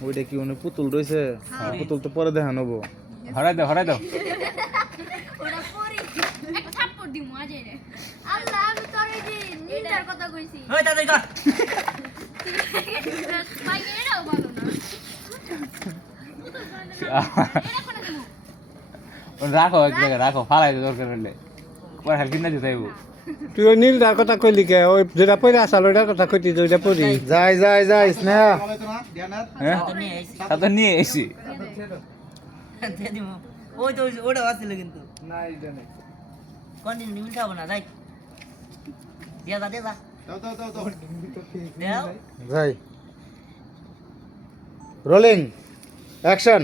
ওইটা কি ওনে পুতুল রইছে পুতুল তো পরে দেখানো হবো হরাই দাও ওরা পরি একটা থাপ্পড় দিমু আজে রে আল্লাহ আমি তোরে দি নিটার কথা কইছি ওই দাদা কর ভাই এরাও ভালো না এরা কোন দিমু রাখো এক জায়গায় রাখো ফালাই দরকার হলে পরে হেল কিনা দিতে যাইব তুই ওই নীলটার কথা কইলি কে ওই যেটা পরে আসাল ওইটার কথা কইতি যে ওইটা পরি যাই স্নেহা হ্যাঁ তো নিয়ে আইছি তা তো নিয়ে এসি দিয়ে দিমু ওই তো ওটা আসছিল কিন্তু না এটা নেই কোনদিন নিমিল খাবো না যাই দিয়া দা দাও দাও যাই রোলিং অ্যাকশন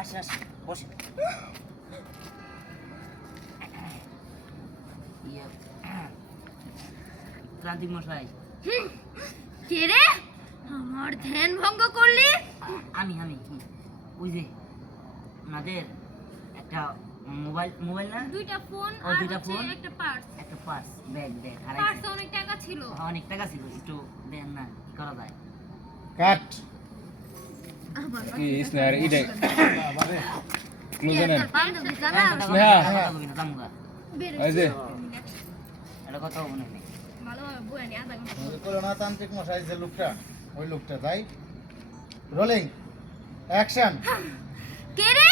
আসে বসে ক্রান্তি মশাই কে রে আমার ধ্যান ভঙ্গ করলি আমি ওই যে আমাদের একটা মোবাইল না দুইটা ফোন ও, আর দুইটা হচ্ছে ফোন। একটা পার্স একটা পার্স ব্যাগ পার্সে হারাইছে অনেক টাকা ছিল অনেক টাকা ছিল একটু দেন না কি করা যায় কাট কি স্নেহার ইডে ক্লোজ নেন বান্ধবী জানা স্নেহা। জামুগা বের এই যে এটা কথা হবে না ভালোভাবে বয়ে নি আধা ঘন্টা করোনাতান্ত্রিক মশাই যে লোকটা ওই লোকটা যাই রোলিং অ্যাকশন কে রে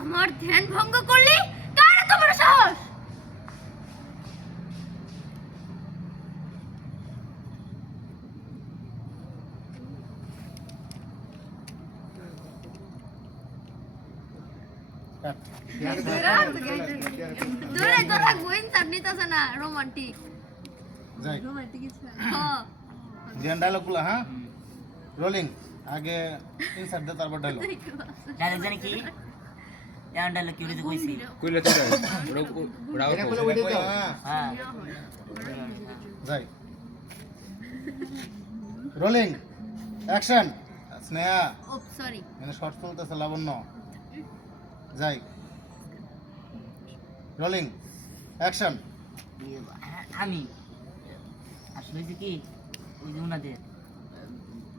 আমার ধ্যান ভঙ্গ করলি কার এত বড় সাহস কাট দূরে তো থাকবো ইনসাফ নিতেছে না রোমান্টিক যাই হ্যাঁ ধ্যান ডায়লগগুলো হ্যাঁ রোলিং আগে ইনসার্ট দে তারপর ডায়লগ ডাইরেক্ট জানি কি এমন ডায়লগ কি হইছে কইছি কইলে তো যায় ওরা এটা কইলে ওইটাই দাও হ্যাঁ যাই রোলিং অ্যাকশন স্নেহা ও সরি মানে শর্ট চলতেছে লাবণ্য যাই রোলিং অ্যাকশন আমি আসলে হয়েছে কি ওই যে ওনাদের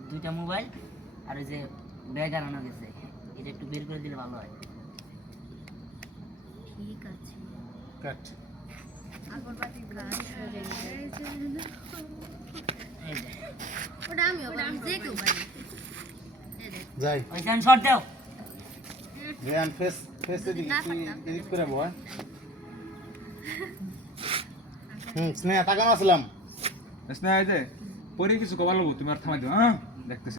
দুইটা মোবাইল আর ওই যে ব্যাগ আনানো গেছে এটা একটু বের করে দিলে ভালো হয় ঠিক আছে কাট আগরবাতির গাছ এই যে ওটা আমি যে কেউ পারি যাই ওই আমি শর্ট দাও ধ্যান ফেস এদিক এদিক করে বয় স্নেহা তাকানো আসলাম স্নেহা এই যে পরে কিছু কবার লাগবো তুমি আর থামাই দিও হ্যাঁ দেখতেছি